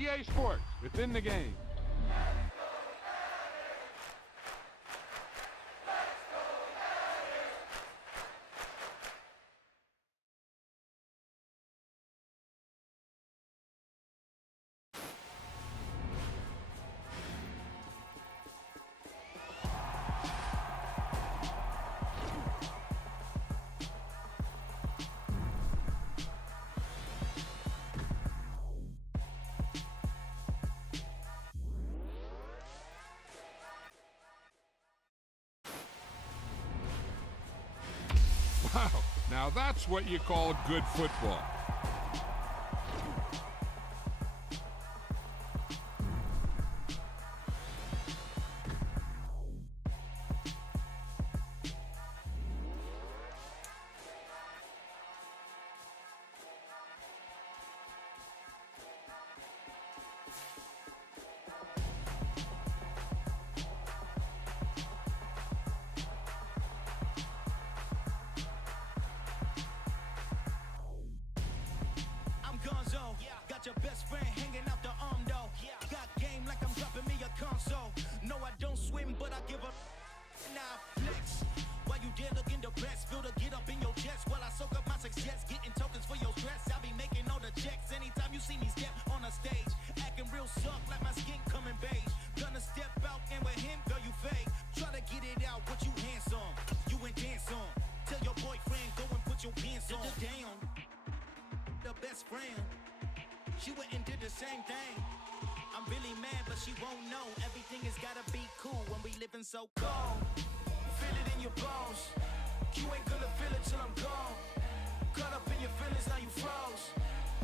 EA Sports, within the game. Wow, now that's what you call good football. Got your best friend hanging out the arm though. Got game like I'm dropping me a console. No, I don't swim, but I give up. Now flex. While you there looking the best, feel the get up in your chest while I soak up my success, getting tokens for your stress. I be making all the checks anytime you see me step on a stage, acting real suck like my skin coming beige. Gonna step out and with him, girl, you fake. Try to get it out, what you handsome, you ain't dance on. Tell your boyfriend go and put your pants on. Down, the best friend. She went and did the same thing. I'm really mad, but she won't know. Everything has gotta be cool when we living so cold. Feel it in your bones. You ain't gonna feel it till I'm gone. Caught up in your feelings, now you froze.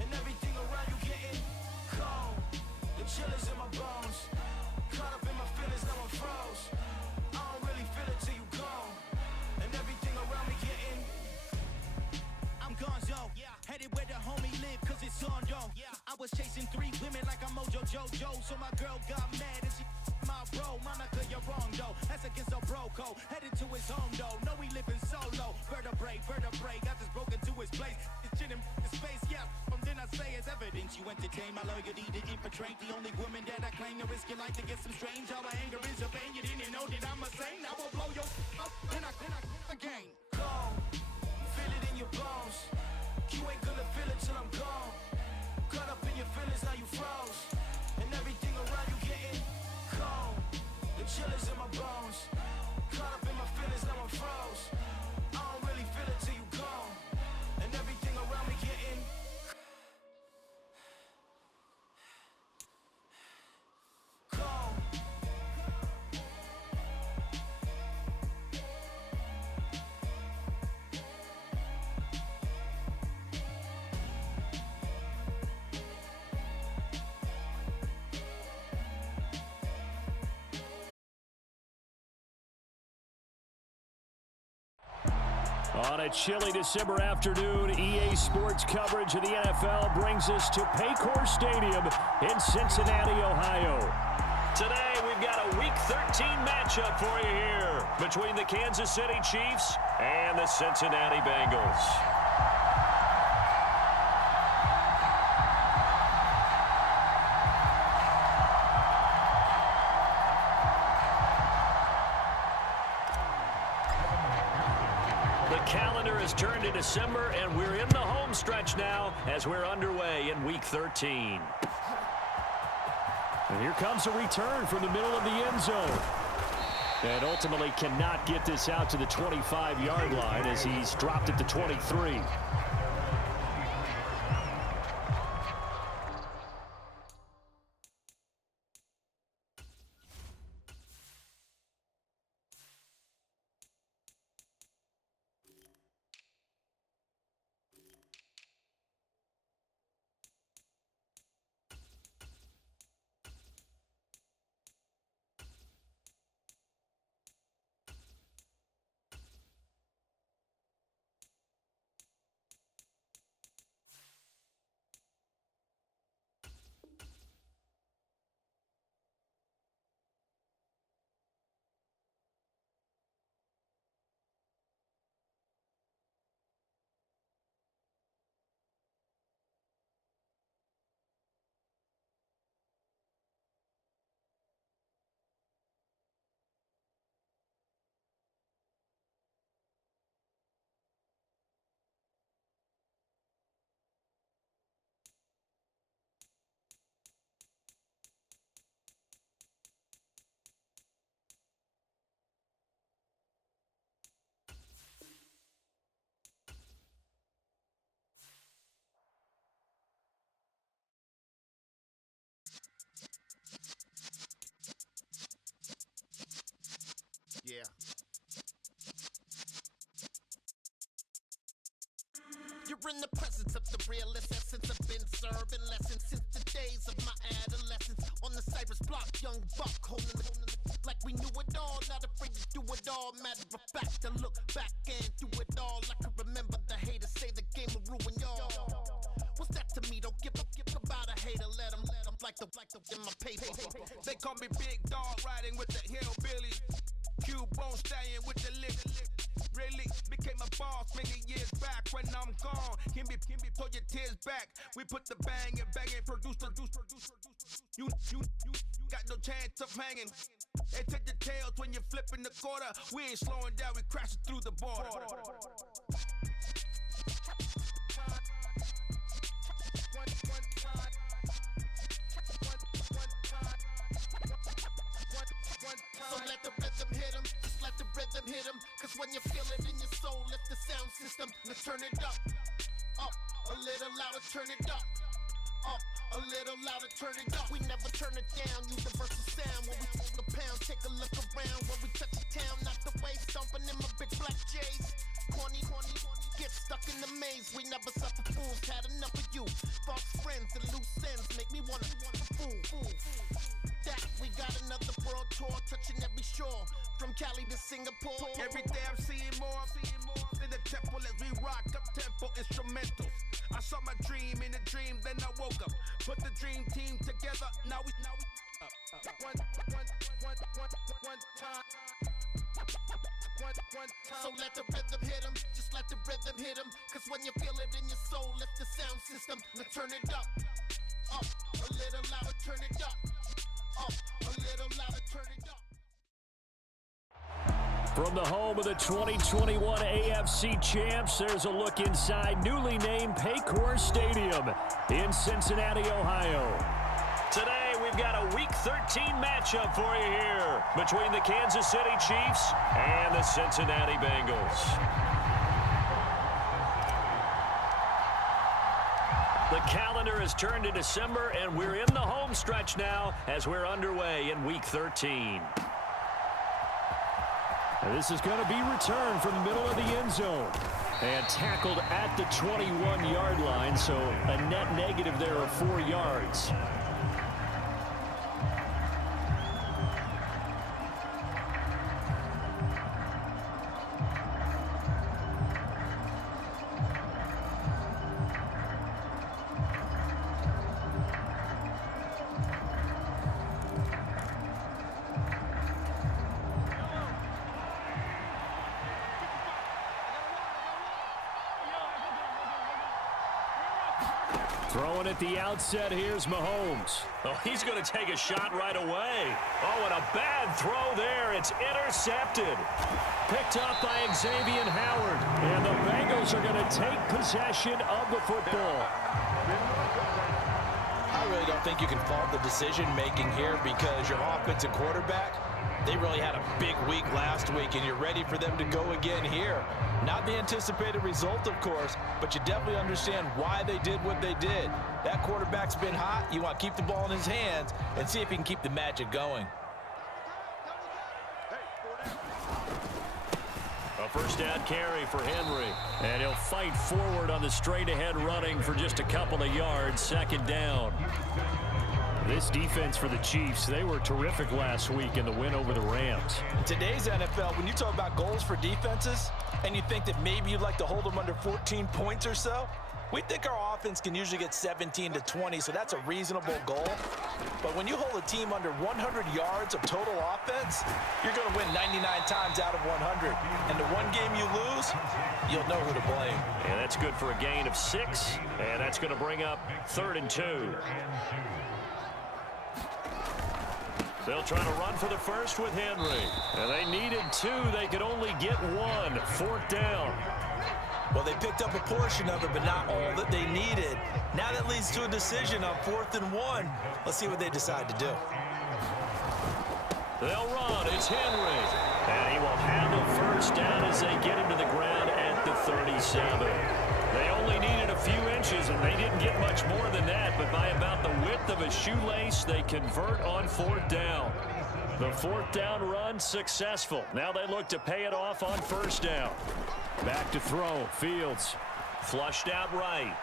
And everything around you getting cold. The chill is in my bones. Caught up in my feelings, now I'm froze. I don't really feel it till you gone. And everything around me getting I'm gonzo, headed where the homie live, cause it's on, yo. I was chasing 3 women like I'm Mojo Jojo, so my girl got mad and she my bro. Monica, you're wrong, though. That's against a bro code. Headed to his home, though. No, he living solo. Vertebrae, got this broken to his place. It's chin in his face, yeah. From then I say it's evidence you entertain my loyalty to infiltrate. The only woman that I claim to risk your life to get some strange. All my anger is a pain. You didn't know that I'm a saint. I will blow your up and I again. Cold. Feel it in your bones. You ain't gonna feel it till I'm gone. Caught up in your feelings, now you froze. And everything around you getting cold. The chill is in my bones. Caught up in my feelings, now I'm froze. I don't really feel it till you gone. And everything around me getting cold. On a chilly December afternoon, EA Sports coverage of the NFL brings us to Paycor Stadium in Cincinnati, Ohio. Today, we've got a Week 13 matchup for you here between the Kansas City Chiefs and the Cincinnati Bengals. Calendar has turned to December, and we're in the home stretch now as we're underway in Week 13. And here comes a return from the middle of the end zone. And ultimately cannot get this out to the 25-yard line as he's dropped at the 23. in the presence of the realest essence. I've been serving lessons since the days of my adolescence. On the Cypress block, young buck holding the like we knew it all, not afraid to do it all. Matter of fact, I look back and do it all. I can remember the haters say the game will ruin y'all. What's that to me? Don't give about a hater. Let them like the in my paper. They call me Big Dog, riding with the hillbillies. Q-Bone staying with the lick. Really became a boss many years back. When I'm gone, can be pull your tears back. We put the bang and produce. You got no chance of hanging. They take the tails when you're flipping the quarter. We ain't slowing down, we crashing through the border. So let the rhythm hit him, just let the rhythm hit him. Cause when you feel it in your soul, lift the sound system. Now turn it up, a little louder, turn it up. A little louder, turn it up. We never turn it down, universal sound. When we talk the pound, take a look around. When we touch the town, not the way, stomping in my big black J's. Corny, get stuck in the maze. We never suffer fools, had enough of you. False friends and loose ends make me wanna fool. That we got another world tour, touching every shore. From Cali to Singapore. Every day I'm seeing more in the temple as we rock up tempo instrumentals. I saw my dream in a dream, then I woke up. Put the dream team together, now we one time. So let the rhythm hit him, just let the rhythm hit him. Cause when you feel it in your soul, lift the sound system. Now turn it up, a little louder, turn it up, a little louder, turn it up. From the home of the 2021 AFC champs, there's a look inside newly named Paycor Stadium in Cincinnati, Ohio. Today, we've got a Week 13 matchup for you here between the Kansas City Chiefs and the Cincinnati Bengals. The calendar has turned to December, and we're in the home stretch now as we're underway in Week 13. This is going to be returned from the middle of the end zone and tackled at the 21-yard line, so a net negative there of 4 yards. Throwing at the outset, here's Mahomes. Oh, he's going to take a shot right away. Oh, and a bad throw there. It's intercepted. Picked up by Xavier Howard. And the Bengals are going to take possession of the football. I really don't think you can fault the decision-making here because your offensive quarterback, they really had a big week last week, and you're ready for them to go again here. Not the anticipated result, of course, but you definitely understand why they did what they did. That quarterback's been hot. You want to keep the ball in his hands and see if he can keep the magic going. A first down carry for Henry. And he'll fight forward on the straight-ahead running for just a couple of yards. Second down. This defense for the Chiefs, they were terrific last week in the win over the Rams. In today's NFL, when you talk about goals for defenses, and you think that maybe you'd like to hold them under 14 points or so, we think our offense can usually get 17 to 20, so that's a reasonable goal. But when you hold a team under 100 yards of total offense, you're going to win 99 times out of 100. And the one game you lose, you'll know who to blame. And that's good for a gain of 6, and that's going to bring up 3rd and 2. They'll try to run for the first with Henry. And they needed 2. They could only get 1. 4th down. Well, they picked up a portion of it, but not all that they needed. Now that leads to a decision on 4th and 1. Let's see what they decide to do. They'll run. It's Henry. And he will have a first down as they get him to the ground at the 37. They only needed a few inches, and they didn't get much more than that. But by about the width of a shoelace, they convert on 4th down. The 4th down run successful. Now they look to pay it off on 1st down. Back to throw. Fields Flushed out right.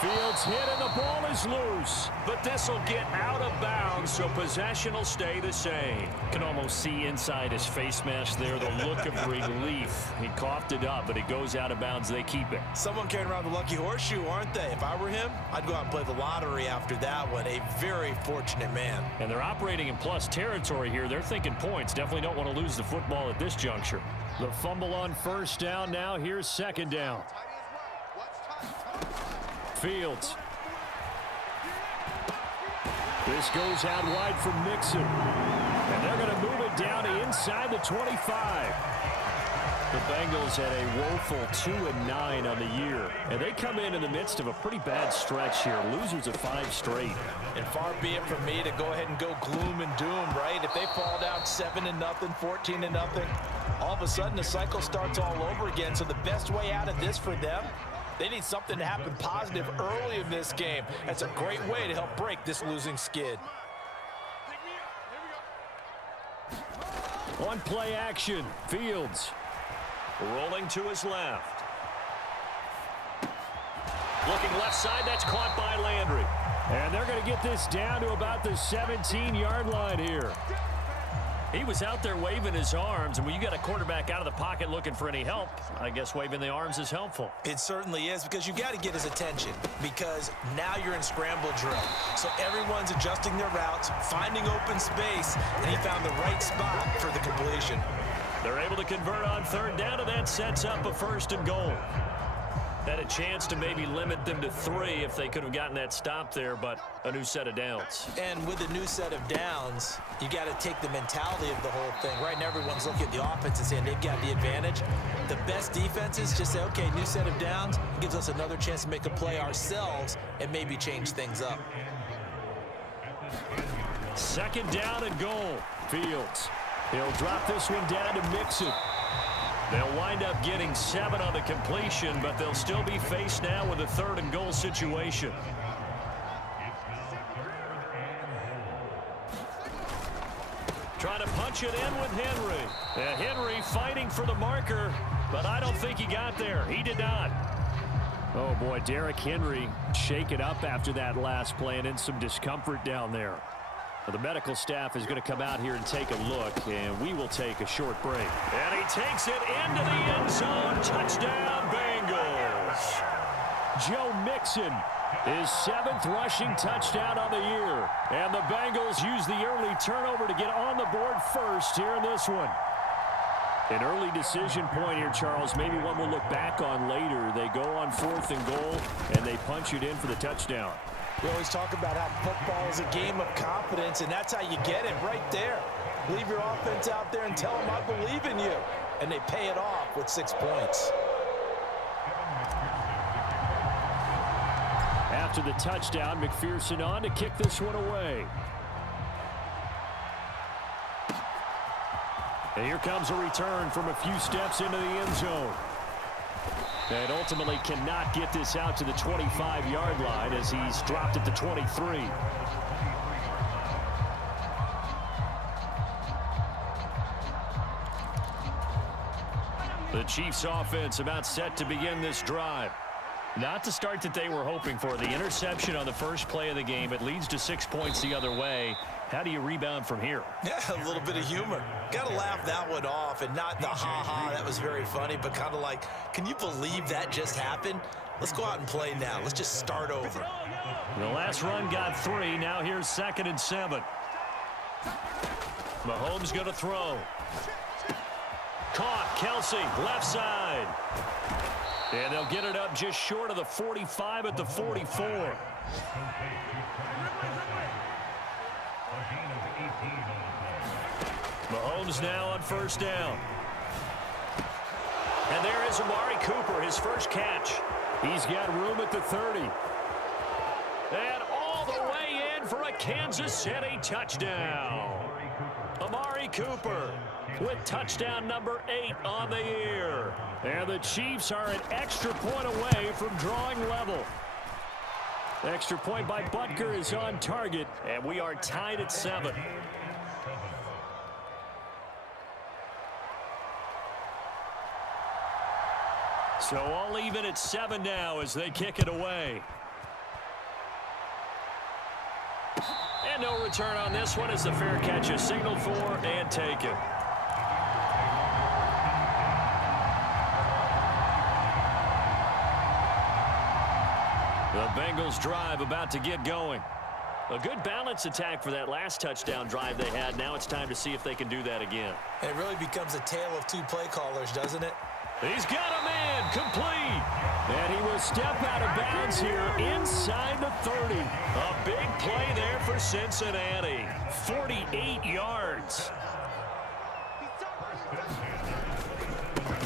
Fields hit and the ball is loose. But this will get out of bounds, so possession will stay the same. Can almost see inside his face mask there the look of relief. He coughed it up, but it goes out of bounds. They keep it. Someone carrying around the lucky horseshoe, aren't they? If I were him, I'd go out and play the lottery after that one. A very fortunate man. And they're operating in plus territory here. They're thinking points. Definitely don't want to lose the football at this juncture. The fumble on first down now. Here's second down. Fields. This goes out wide from Mixon. And they're going to move it down to inside the 25. The Bengals had a woeful 2-9 on the year. And they come in the midst of a pretty bad stretch here. Losers of 5 straight. And far be it from me to go ahead and go gloom and doom, right? If they fall down 7-0, 14-0, all of a sudden the cycle starts all over again. So the best way out of this for them, they need something to happen positive early in this game. That's a great way to help break this losing skid. One play action. Fields rolling to his left. Looking left side. That's caught by Landry. And they're going to get this down to about the 17-yard line here. He was out there waving his arms, and when you got a quarterback out of the pocket looking for any help, I guess waving the arms is helpful. It certainly is, because you got to get his attention, because now you're in scramble drill. So everyone's adjusting their routes, finding open space, and he found the right spot for the completion. They're able to convert on third down, and that sets up a 1st and goal. Had a chance to maybe limit them to 3 if they could have gotten that stop there, but a new set of downs. And with a new set of downs, you got to take the mentality of the whole thing. Right now, everyone's looking at the offense and saying they've got the advantage. The best defenses just say, okay, new set of downs. It gives us another chance to make a play ourselves and maybe change things up. 2nd down and goal. Fields. He'll drop this one down to Mixon. They'll wind up getting 7 on the completion, but they'll still be faced now with a 3rd and goal situation. Trying to punch it in with Henry. And Henry fighting for the marker, but I don't think he got there. He did not. Oh, boy, Derrick Henry shaken up after that last play and in some discomfort down there. The medical staff is going to come out here and take a look, and we will take a short break. And he takes it into the end zone. Touchdown, Bengals. Joe Mixon, his 7th rushing touchdown on the year. And the Bengals use the early turnover to get on the board first here in this one. An early decision point here, Charles. Maybe one we'll look back on later. They go on 4th and goal, and they punch it in for the touchdown. We always talk about how football is a game of confidence, and that's how you get it right there. Leave your offense out there and tell them I believe in you. And they pay it off with 6 points. After the touchdown, McPherson on to kick this one away. And here comes a return from a few steps into the end zone. And ultimately cannot get this out to the 25-yard line as he's dropped at the 23. The Chiefs offense about set to begin this drive. Not the start that they were hoping for. The interception on the first play of the game. It leads to 6 points the other way. How do you rebound from here? Yeah, a little bit of humor. Got to laugh that one off, and not the ha-ha, that was very funny, but kind of like, can you believe that just happened? Let's go out and play now. Let's just start over. The last run got 3. Now here's 2nd and 7. Mahomes going to throw. Caught. Kelsey, left side. And they'll get it up just short of the 45 at the 44. Mahomes now on 1st down. And there is Amari Cooper, his first catch. He's got room at the 30. And all the way in for a Kansas City touchdown. Amari Cooper with touchdown number 8 on the year. And the Chiefs are an extra point away from drawing level. Extra point by Butker is on target, and we are tied at 7. So all even at 7 now as they kick it away. And no return on this one as the fair catch is signaled for and taken. The Bengals drive about to get going. A good balance attack for that last touchdown drive they had. Now it's time to see if they can do that again. It really becomes a tale of two play callers, doesn't it? He's got a man complete. And he will step out of bounds here inside the 30. A big play there for Cincinnati. 48 yards.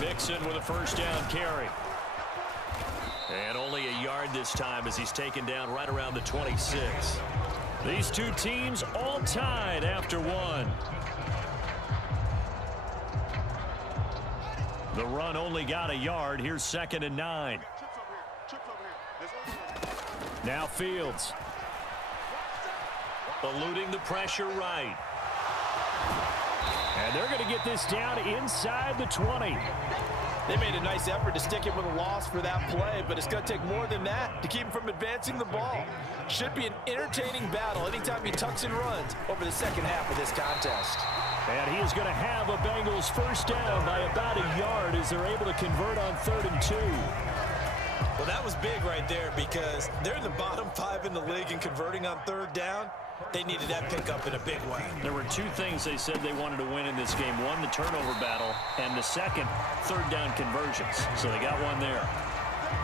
Mixon with a first down carry. And only a yard this time as he's taken down right around the 26. These two teams all tied after one. The run only got a yard. Here's 2nd and 9. Now Fields. Eluding the pressure right. And they're going to get this down inside the 20. They made a nice effort to stick him with a loss for that play, but it's going to take more than that to keep him from advancing the ball. Should be an entertaining battle anytime he tucks and runs over the second half of this contest. And he is going to have a Bengals first down by about a yard as they're able to convert on 3rd and 2. Well, that was big right there because they're in the bottom 5 in the league and converting on 3rd down. They needed that pickup in a big way. There were two things they said they wanted to win in this game. One, the turnover battle, and the second, 3rd down conversions. So they got one there.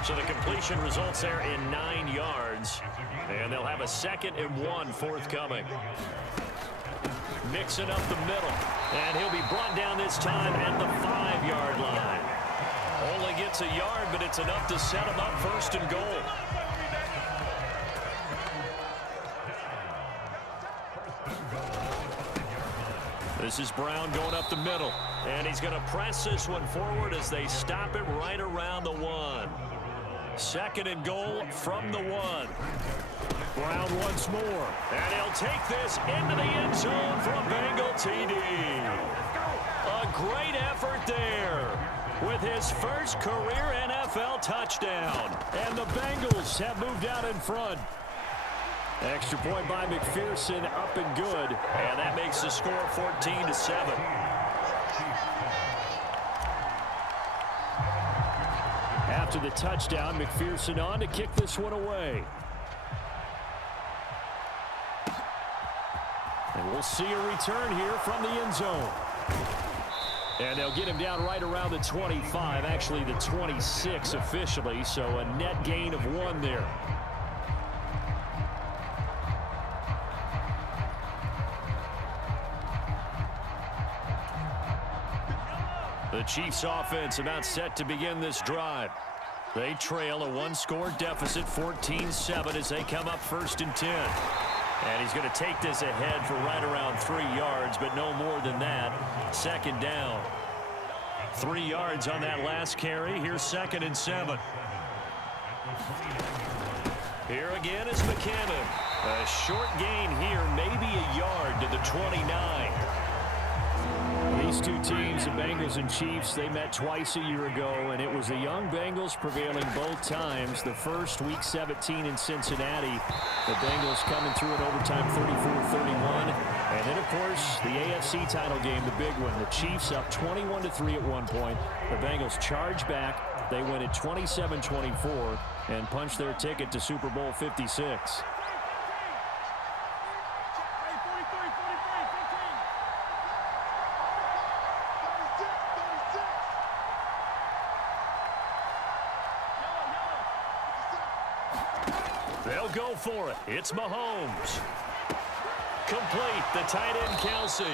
So the completion results there in 9 yards. And they'll have a 2nd and 1 forthcoming. Mixing up the middle. And he'll be brought down this time at the 5-yard line. Only gets a yard, but it's enough to set him up 1st and goal. This is Brown going up the middle. And he's going to press this one forward as they stop it right around the 1. 2nd and goal from the 1. Brown once more. And he'll take this into the end zone for a Bengal TD. A great effort there with his first career NFL touchdown. And the Bengals have moved out in front. Extra point by McPherson, up and good. And that makes the score 14-7. After the touchdown, McPherson on to kick this one away. And we'll see a return here from the end zone. And they'll get him down right around the 25, actually the 26 officially, so a net gain of 1 there. The Chiefs offense about set to begin this drive. They trail a 1-score deficit, 14-7 as they come up 1st and 10. And he's going to take this ahead for right around 3 yards, but no more than that. 2nd down. 3 yards on that last carry. Here's 2nd and 7. Here again is McKinnon. A short gain here, maybe a yard to the 29. These two teams, the Bengals and Chiefs, they met twice a year ago, and it was the young Bengals prevailing both times. The first, Week 17 in Cincinnati, the Bengals coming through in overtime 34-31. And then, of course, the AFC title game, the big one. The Chiefs up 21-3 at one point. The Bengals charge back. They win it 27-24 and punch their ticket to Super Bowl 56. They'll go for it. It's Mahomes. Complete. The tight end, Kelsey.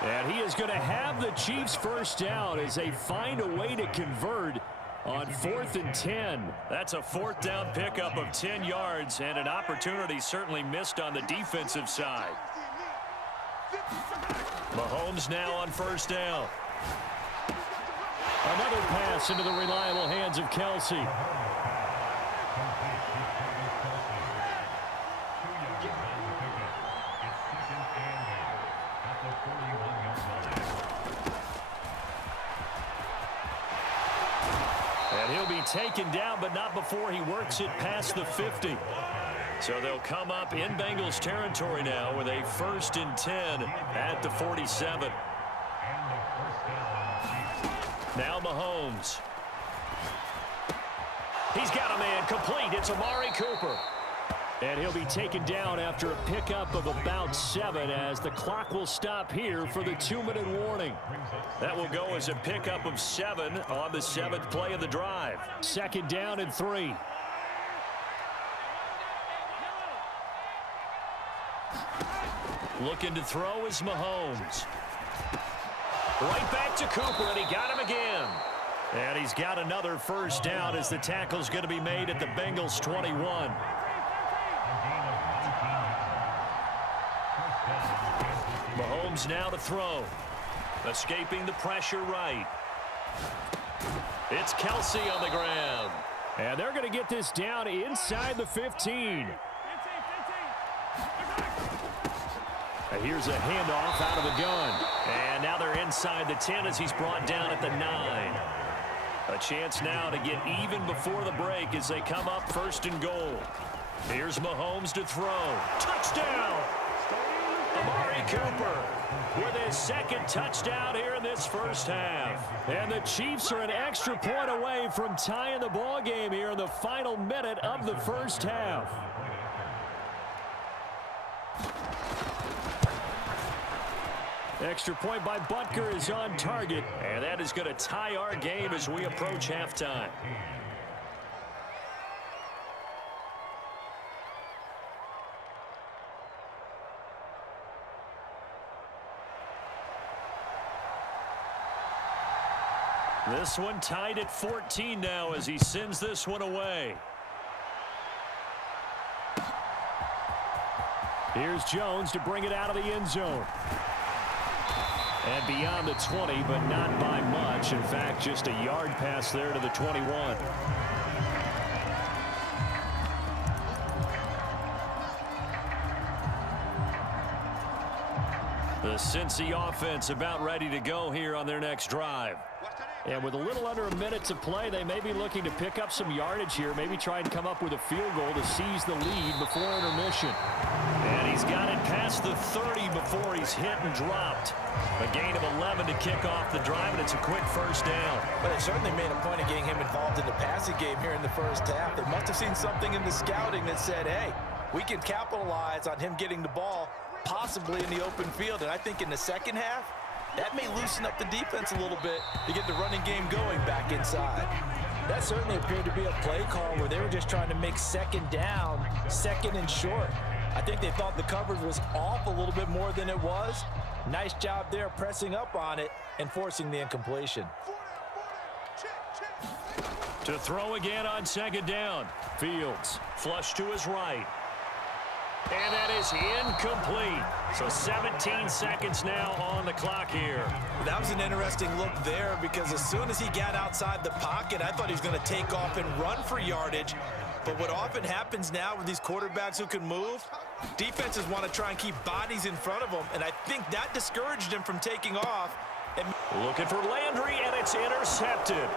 And he is going to have the Chiefs first down as they find a way to convert on 4th and 10. That's a 4th down pickup of 10 yards and an opportunity certainly missed on the defensive side. Mahomes now on 1st down. Another pass into the reliable hands of Kelsey. And he'll be taken down, but not before he works it past the 50. So they'll come up in Bengals territory now with a 1st and 10 at the 47. Now Mahomes. He's got a man complete. It's Amari Cooper. And he'll be taken down after a pickup of about 7 as the clock will stop here for the 2-minute warning. That will go as a pickup of 7 on the 7th play of the drive. 2nd down and 3. Looking to throw is Mahomes. Right back to Cooper, and he got him again. And he's got another 1st down as the tackle's going to be made at the Bengals 21. Mahomes now to throw. Escaping the pressure right. It's Kelsey on the ground. And they're going to get this down inside the 15. And here's a handoff out of the gun. And now they're inside the 10 as he's brought down at the 9. A chance now to get even before the break as they come up 1st and goal. Here's Mahomes to throw. Touchdown! Amari Cooper with his 2nd touchdown here in this 1st half. And the Chiefs are an extra point away from tying the ball game here in the final minute of the 1st half. Extra point by Butker is on target, and that is going to tie our game as we approach halftime. This one tied at 14 now as he sends this one away. Here's Jones to bring it out of the end zone. And beyond the 20, but not by much. In fact, just a yard pass there to the 21. The Cincy offense about ready to go here on their next drive. And with a little under a minute to play, they may be looking to pick up some yardage here, maybe try and come up with a field goal to seize the lead before intermission. And he's got it past the 30 before he's hit and dropped. A gain of 11 to kick off the drive, and it's a quick 1st down. But they certainly made a point of getting him involved in the passing game here in the 1st half. They must have seen something in the scouting that said, hey, we can capitalize on him getting the ball possibly in the open field. And I think in the 2nd half, that may loosen up the defense a little bit to get the running game going back inside. That certainly appeared to be a play call where they were just trying to make 2nd down, 2nd and short. I think they thought the coverage was off a little bit more than it was. Nice job there pressing up on it and forcing the incompletion. To throw again on 2nd down. Fields flush to his right. And that is incomplete. So 17 seconds now on the clock here. That was an interesting look there because as soon as he got outside the pocket, I thought he was going to take off and run for yardage. But what often happens now with these quarterbacks who can move, defenses want to try and keep bodies in front of them, and I think that discouraged him from taking off. And looking for Landry, and it's intercepted.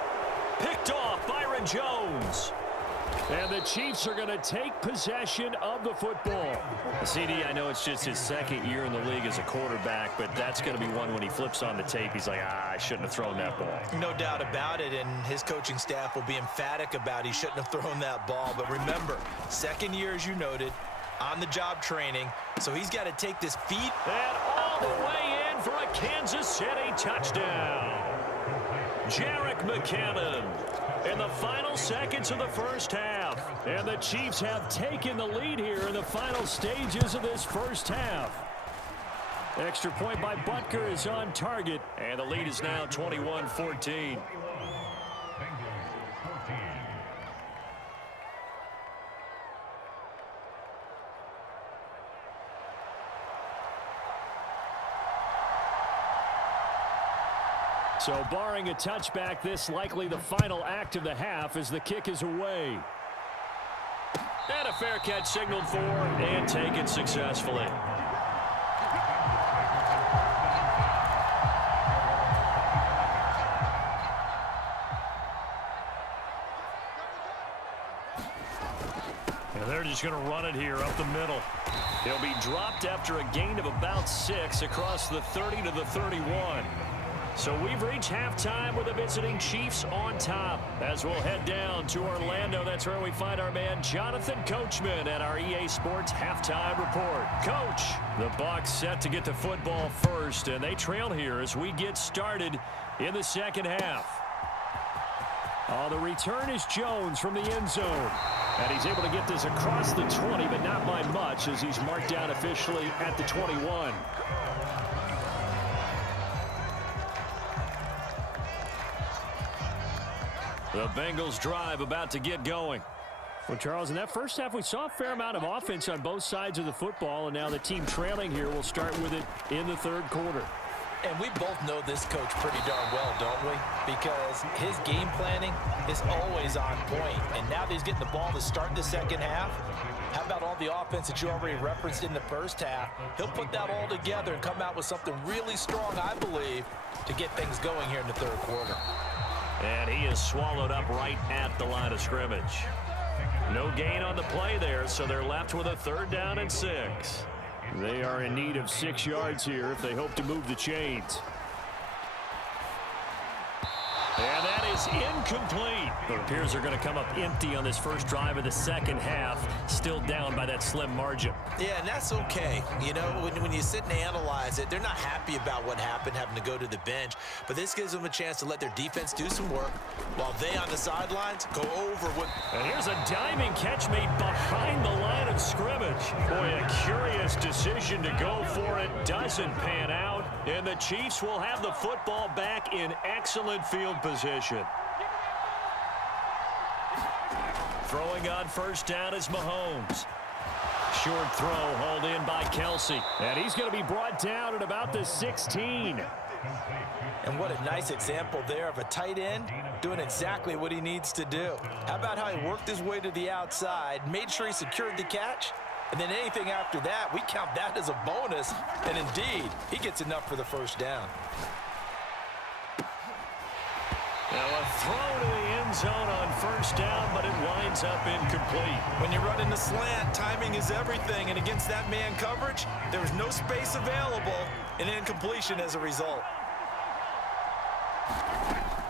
Picked off Byron Jones. And the Chiefs are going to take possession of the football. CD, I know it's just his 2nd year in the league as a quarterback, but that's going to be one when he flips on the tape. He's like, I shouldn't have thrown that ball. No doubt about it, and his coaching staff will be emphatic about he shouldn't have thrown that ball. But remember, 2nd year, as you noted, on-the-job training, so he's got to take this feed. And all the way in for a Kansas City touchdown. Jerick McKinnon in the final seconds of the 1st half. And the Chiefs have taken the lead here in the final stages of this 1st half. Extra point by Butker is on target, and the lead is now 21-14. So barring a touchback, this likely the final act of the half as the kick is away. And a fair catch signaled for and taken successfully. And they're just going to run it here up the middle. He'll be dropped after a gain of about 6 across the 30 to the 31. So we've reached halftime with the visiting Chiefs on top. As we'll head down to Orlando, that's where we find our man Jonathan Coachman at our EA Sports Halftime Report. Coach, the Bucs set to get the football first, and they trail here as we get started in the second half. The return is Jones from the end zone. And he's able to get this across the 20, but not by much as he's marked down officially at the 21. The Bengals drive about to get going. Well, Charles, in that first half, we saw a fair amount of offense on both sides of the football, and now the team trailing here will start with it in the third quarter. And we both know this coach pretty darn well, don't we? Because his game planning is always on point. And now that he's getting the ball to start the second half, how about all the offense that you already referenced in the first half? He'll put that all together and come out with something really strong, I believe, to get things going here in the third quarter. And he is swallowed up right at the line of scrimmage. No gain on the play there, so they're left with a 3rd down and 6. They are in need of 6 yards here if they hope to move the chains. And that is incomplete. It appears they're going to come up empty on this first drive of the second half, still down by that slim margin. Yeah, and that's okay. You know, when you sit and analyze it, they're not happy about what happened, having to go to the bench. But this gives them a chance to let their defense do some work while they on the sidelines go over what... And here's a diving catch made behind the line of scrimmage. Boy, a curious decision to go for it. Doesn't pan out. And the Chiefs will have the football back in excellent field position. Throwing on first down is Mahomes. Short throw hauled in by Kelsey. And he's going to be brought down at about the 16. And what a nice example there of a tight end doing exactly what he needs to do. How about how he worked his way to the outside, made sure he secured the catch, and then anything after that, we count that as a bonus. And indeed, he gets enough for the first down. Now a throw to the end zone on first down, but it winds up incomplete. When you're running the slant, timing is everything. And against that man coverage, there was no space available, and incompletion as a result.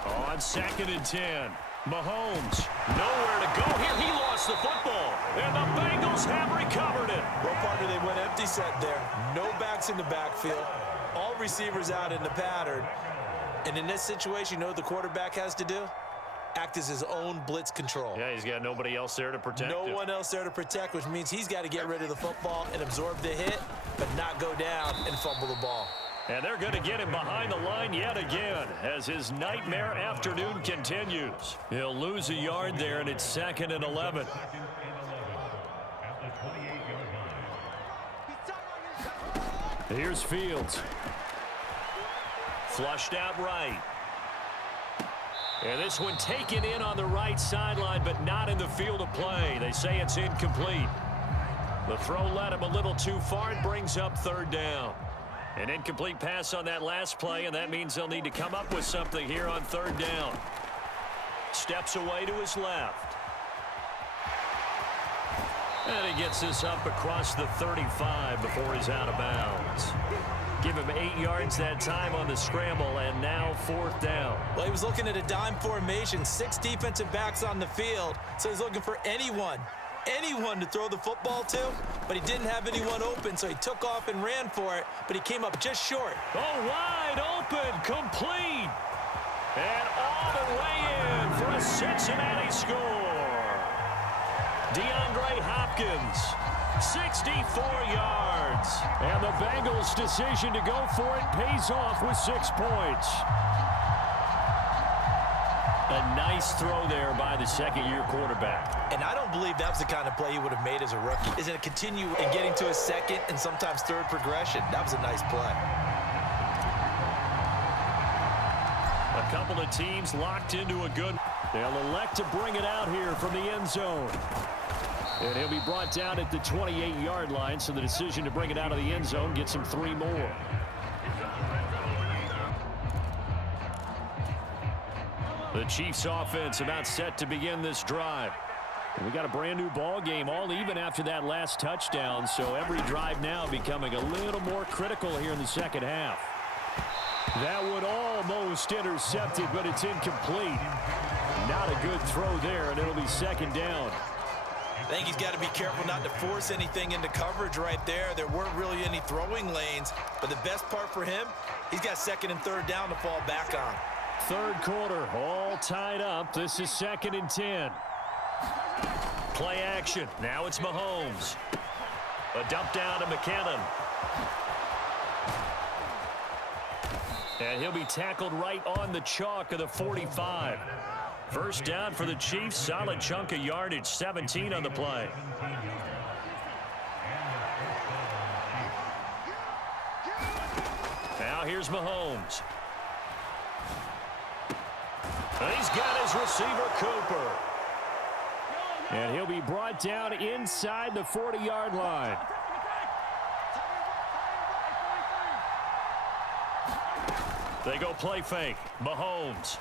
On 2nd and 10. Mahomes, nowhere to go here. He lost the football, and the Bengals have recovered it. Well, partner, they went empty set there. No backs in the backfield. All receivers out in the pattern. And in this situation, you know what the quarterback has to do? Act as his own blitz control. Yeah, he's got nobody else there to protect him. No one else there to protect, which means he's got to get rid of the football and absorb the hit, but not go down and fumble the ball. And they're going to get him behind the line yet again as his nightmare afternoon continues. He'll lose a yard there, and it's 2nd and 11. Here's Fields. Flushed out right. And this one taken in on the right sideline, but not in the field of play. They say it's incomplete. The throw led him a little too far and brings up 3rd down. An incomplete pass on that last play, and that means they'll need to come up with something here on 3rd down. Steps away to his left. And he gets this up across the 35 before he's out of bounds. Give him 8 yards that time on the scramble, and now 4th down. Well, he was looking at a dime formation, 6 defensive backs on the field, so he's looking for anyone to throw the football to, but he didn't have anyone open, so he took off and ran for it, but he came up just short. Oh, wide open, complete, and all the way in for a Cincinnati score. DeAndre Hopkins, 64 yards, and the Bengals' decision to go for it pays off with 6 points. A nice throw there by the second-year quarterback. And I don't believe that was the kind of play he would have made as a rookie. Is it a continue in getting to a second and sometimes third progression? That was a nice play. A couple of teams locked into a good... They'll elect to bring it out here from the end zone. And he'll be brought down at the 28-yard line, so the decision to bring it out of the end zone gets him 3 more. The Chiefs offense about set to begin this drive. And we got a brand new ball game, all even after that last touchdown. So every drive now becoming a little more critical here in the second half. That would almost intercepted, but it's incomplete. Not a good throw there, and it'll be second down. I think he's got to be careful not to force anything into coverage right there. There weren't really any throwing lanes, but the best part for him, he's got second and third down to fall back on. Third quarter, all tied up. This is 2nd and 10. Play action. Now it's Mahomes. A dump down to McKinnon. And he'll be tackled right on the chalk of the 45. First down for the Chiefs. Solid chunk of yardage. 17 on the play. Now here's Mahomes. And he's got his receiver, Cooper. And he'll be brought down inside the 40-yard line. They go play fake. Mahomes.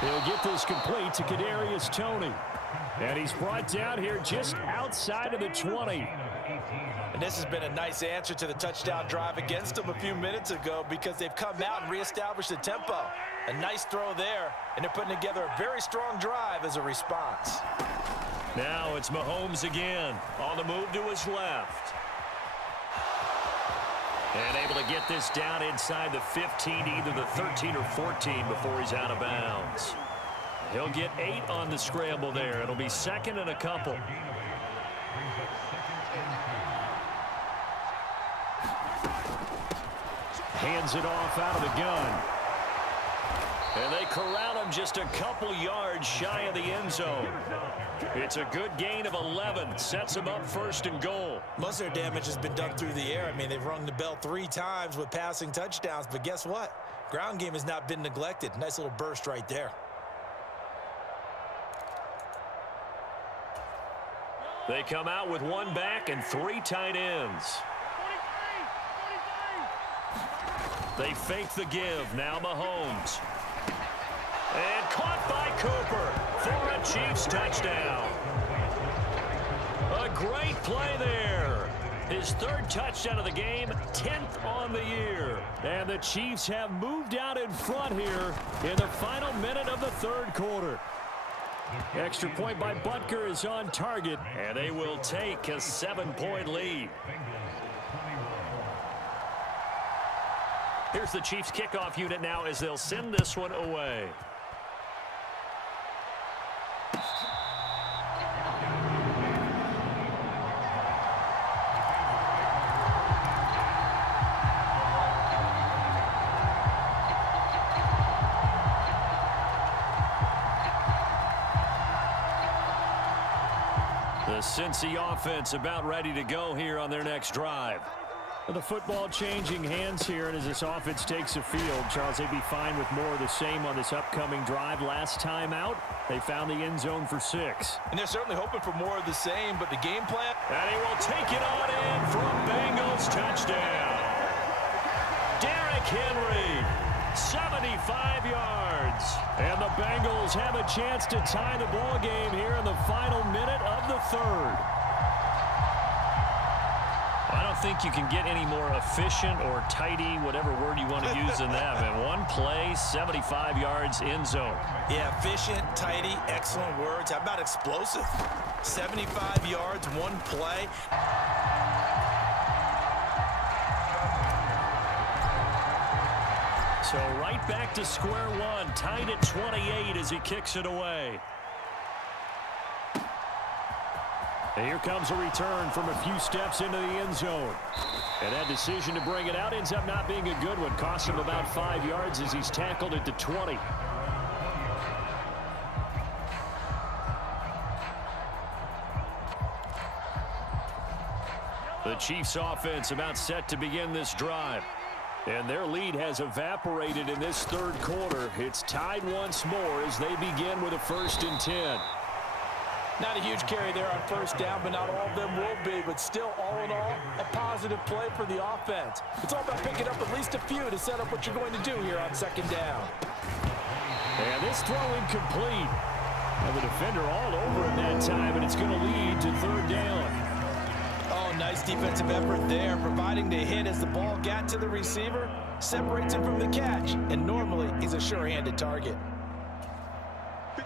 He'll get this complete to Kadarius Toney. And he's brought down here just outside of the 20. And this has been a nice answer to the touchdown drive against them a few minutes ago because they've come out and reestablished the tempo. A nice throw there, and they're putting together a very strong drive as a response. Now it's Mahomes again on the move to his left. And able to get this down inside the 15, either the 13 or 14 before he's out of bounds. He'll get 8 on the scramble there. It'll be second and a couple. Hands it off out of the gun. And they corral him just a couple yards shy of the end zone. It's a good gain of 11. Sets him up first and goal. Most of their damage has been done through the air. I mean, they've rung the bell 3 times with passing touchdowns. But guess what? Ground game has not been neglected. Nice little burst right there. They come out with 1 back and 3 tight ends. They fake the give. Now Mahomes. And caught by Cooper for a Chiefs touchdown. A great play there. His 3rd touchdown of the game, 10th on the year. And the Chiefs have moved out in front here in the final minute of the 3rd quarter. Extra point by Butker is on target, and they will take a 7-point lead. Here's the Chiefs kickoff unit now as they'll send this one away. The Cincy offense about ready to go here on their next drive. The football changing hands here, and as this offense takes the field, Charles, they'd be fine with more of the same on this upcoming drive. Last time out, they found the end zone for 6. And they're certainly hoping for more of the same, but the game plan... And he will take it on in from Bengals touchdown. Derrick Henry, 75 yards. And the Bengals have a chance to tie the ball game here in the final minute of the 3rd. I don't think you can get any more efficient or tidy, whatever word you want to use in that. Man, 1 play, 75 yards, end zone. Yeah, efficient, tidy, excellent words. How about explosive? 75 yards, 1 play. So right back to square one, tied at 28 as he kicks it away. And here comes a return from a few steps into the end zone. And that decision to bring it out ends up not being a good one. Cost him about 5 yards as he's tackled at the 20. The Chiefs offense about set to begin this drive. And their lead has evaporated in this 3rd quarter. It's tied once more as they begin with a 1st and 10. Not a huge carry there on 1st down, but not all of them will be. But still, all in all, a positive play for the offense. It's all about picking up at least a few to set up what you're going to do here on 2nd down. And this throw incomplete. Well, the defender all over him that time, and it's going to lead to third down. Oh, nice defensive effort there, providing the hit as the ball got to the receiver, separates him from the catch, and normally he's a sure-handed target.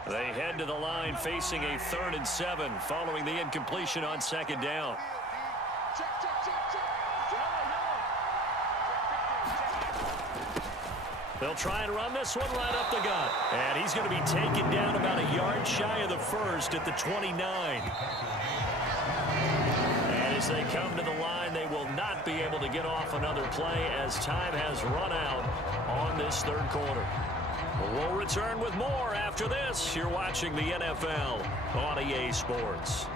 They head to the line facing a 3rd and 7 following the incompletion on 2nd down. They'll try and run this one right up the gut. And he's going to be taken down about a yard shy of the first at the 29. And as they come to the line, they will not be able to get off another play as time has run out on this 3rd quarter. We'll return with more after this. You're watching the NFL on EA Sports.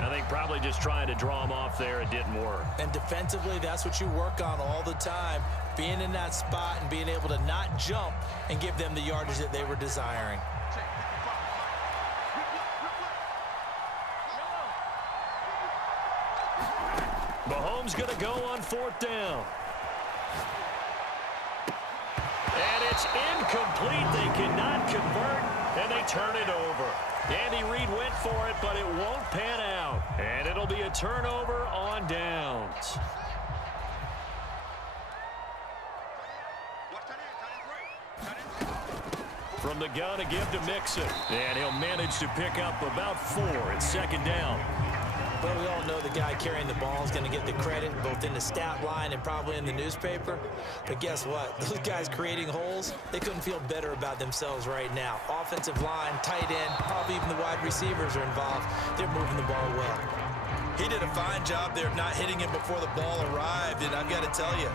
I think probably just trying to draw him off there, it didn't work. And defensively, that's what you work on all the time. Being in that spot and being able to not jump and give them the yardage that they were desiring. Mahomes going to go on 4th down. And it's incomplete. They cannot convert, and they turn it over. Andy Reid went for it, but it won't pan out. And it'll be a turnover on downs. From the gun, a give to Mixon. And he'll manage to pick up about 4 at 2nd down. But we all know the guy carrying the ball is going to get the credit both in the stat line and probably in the newspaper. But guess what? Those guys creating holes, they couldn't feel better about themselves right now. Offensive line, tight end, probably even the wide receivers are involved. They're moving the ball well. He did a fine job there of not hitting him before the ball arrived. And I've got to tell you,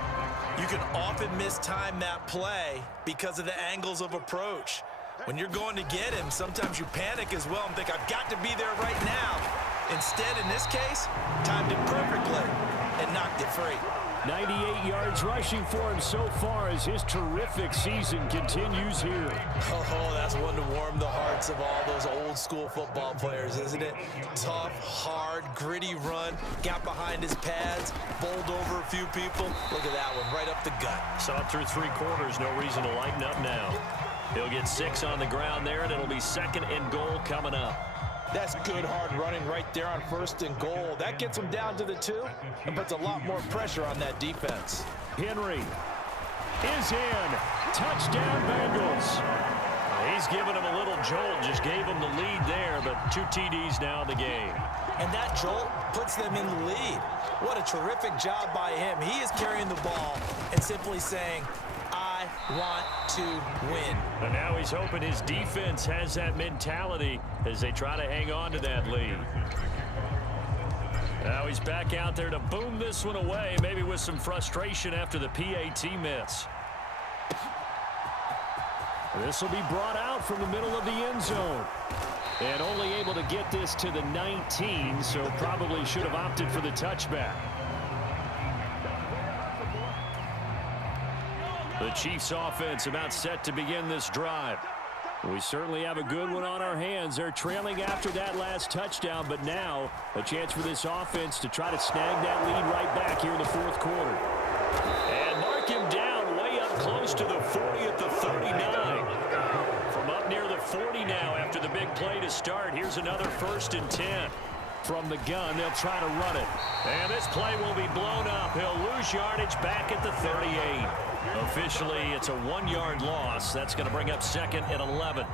you can often mistime that play because of the angles of approach. When you're going to get him, sometimes you panic as well and think, I've got to be there right now. Instead, in this case, timed it perfectly and knocked it free. 98 yards rushing for him so far as his terrific season continues here. Oh, that's one to warm the hearts of all those old school football players, isn't it? Tough, hard, gritty run, got behind his pads, bowled over a few people. Look at that one, right up the gut. Saw it through 3 quarters, no reason to lighten up now. He'll get 6 on the ground there, and it'll be 2nd and goal coming up. That's good hard running right there on 1st and goal. That gets them down to the 2 and puts a lot more pressure on that defense. Henry is in. Touchdown, Bengals. He's giving him a little jolt, just gave him the lead there, but 2 TDs now in the game. And that jolt puts them in the lead. What a terrific job by him. He is carrying the ball and simply saying, I want to win. And now he's hoping his defense has that mentality as they try to hang on to that lead. Now he's back out there to boom this one away, maybe with some frustration after the PAT miss. This will be brought out from the middle of the end zone. And only able to get this to the 19, so probably should have opted for the touchback. The Chiefs offense about set to begin this drive. We certainly have a good one on our hands. They're trailing after that last touchdown, but now a chance for this offense to try to snag that lead right back here in the 4th quarter. And mark him down way up close to the 40 at the 39. From up near the 40 now after the big play to start. Here's another 1st and 10. From the gun, they'll try to run it. And this play will be blown up. He'll lose yardage back at the 38. Officially, it's a 1-yard loss. That's going to bring up 2nd and 11.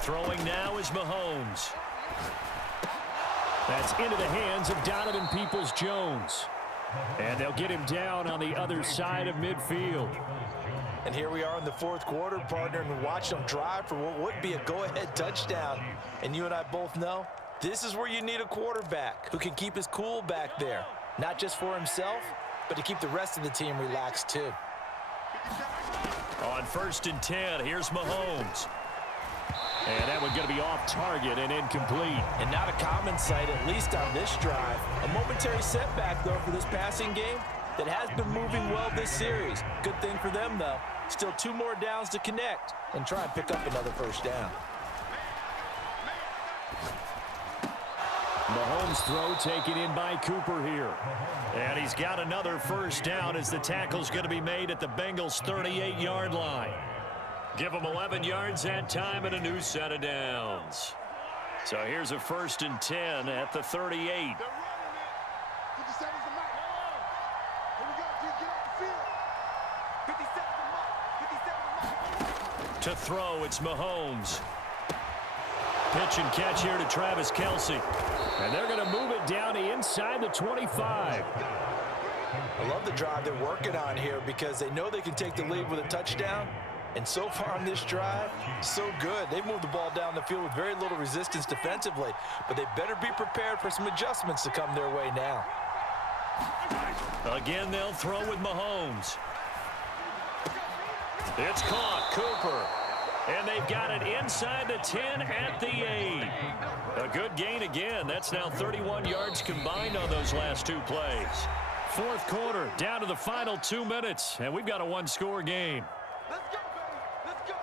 Throwing now is Mahomes. That's into the hands of Donovan Peoples-Jones. And they'll get him down on the other side of midfield. And here we are in the fourth quarter, partner, and watch them drive for what would be a go-ahead touchdown. And you and I both know this is where you need a quarterback who can keep his cool back there, not just for himself, but to keep the rest of the team relaxed too. On 1st and 10, here's Mahomes. And that one's going to be off target and incomplete. And not a common sight, at least on this drive. A momentary setback, though, for this passing game that has been moving well this series. Good thing for them, though. Still 2 more downs to connect and try and pick up another first down. Mahomes' throw taken in by Cooper here. And he's got another first down as the tackle's going to be made at the Bengals' 38-yard line. Give them 11 yards that time and a new set of downs. So here's a 1st and 10 at the 38. To throw, it's Mahomes. Pitch and catch here to Travis Kelce. And they're going to move it down inside the 25. I love the drive they're working on here because they know they can take the lead with a touchdown. And so far on this drive, so good. They've moved the ball down the field with very little resistance defensively. But they better be prepared for some adjustments to come their way now. Again, they'll throw with Mahomes. It's caught, Cooper. And they've got it inside the 10 at the 8. A good gain again. That's now 31 yards combined on those last 2 plays. Fourth quarter, down to the final 2 minutes, and we've got a 1-score game. Let's go, baby. Let's go.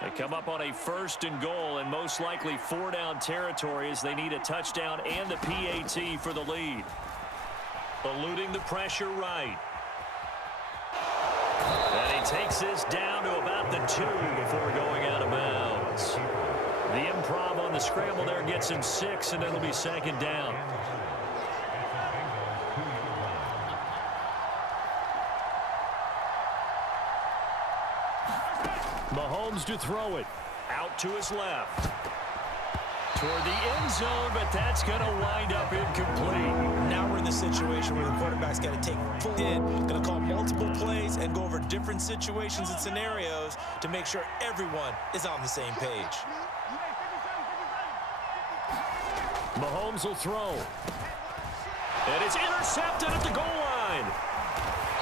They come up on a 1st and goal and most likely 4-down territory as they need a touchdown and the PAT for the lead. Eluding the pressure right. And he takes this down to about the 2 before going out of bounds. The improv on the scramble there gets him 6, and it'll be 2nd down. Mahomes to throw it. Out to his left. Toward the end zone, but that's going to wind up incomplete. Now we're in the situation where the quarterback's got to take full in, going to call multiple plays and go over different situations and scenarios to make sure everyone is on the same page. Mahomes will throw. And it's intercepted at the goal line.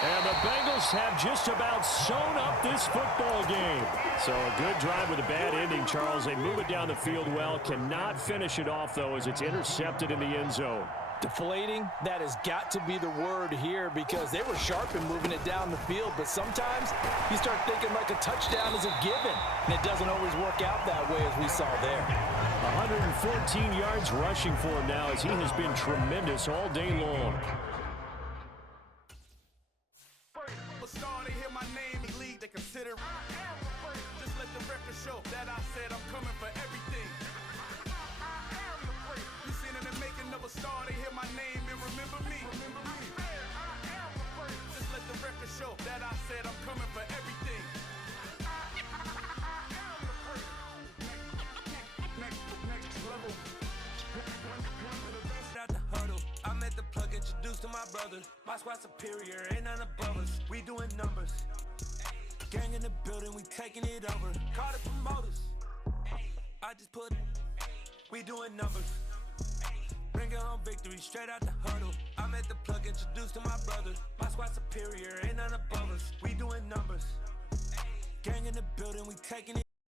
And the Bengals have just about sewn up this football game. So a good drive with a bad ending, Charles. They move it down the field well. Cannot finish it off, though, as it's intercepted in the end zone. Deflating, that has got to be the word here because they were sharp in moving it down the field. But sometimes you start thinking like a touchdown is a given, and it doesn't always work out that way as we saw there. 114 yards rushing for him now as he has been tremendous all day long. To my brothers, my squad superior, ain't none above us. We doing numbers. Gang in the building, we taking it over. Call the promoters. I just put. We doing numbers. Bringing home victory straight out the huddle. I'm at the plug, introduced to my brothers. My squad superior, ain't none above us. We doing numbers. Gang in the building, we taking it.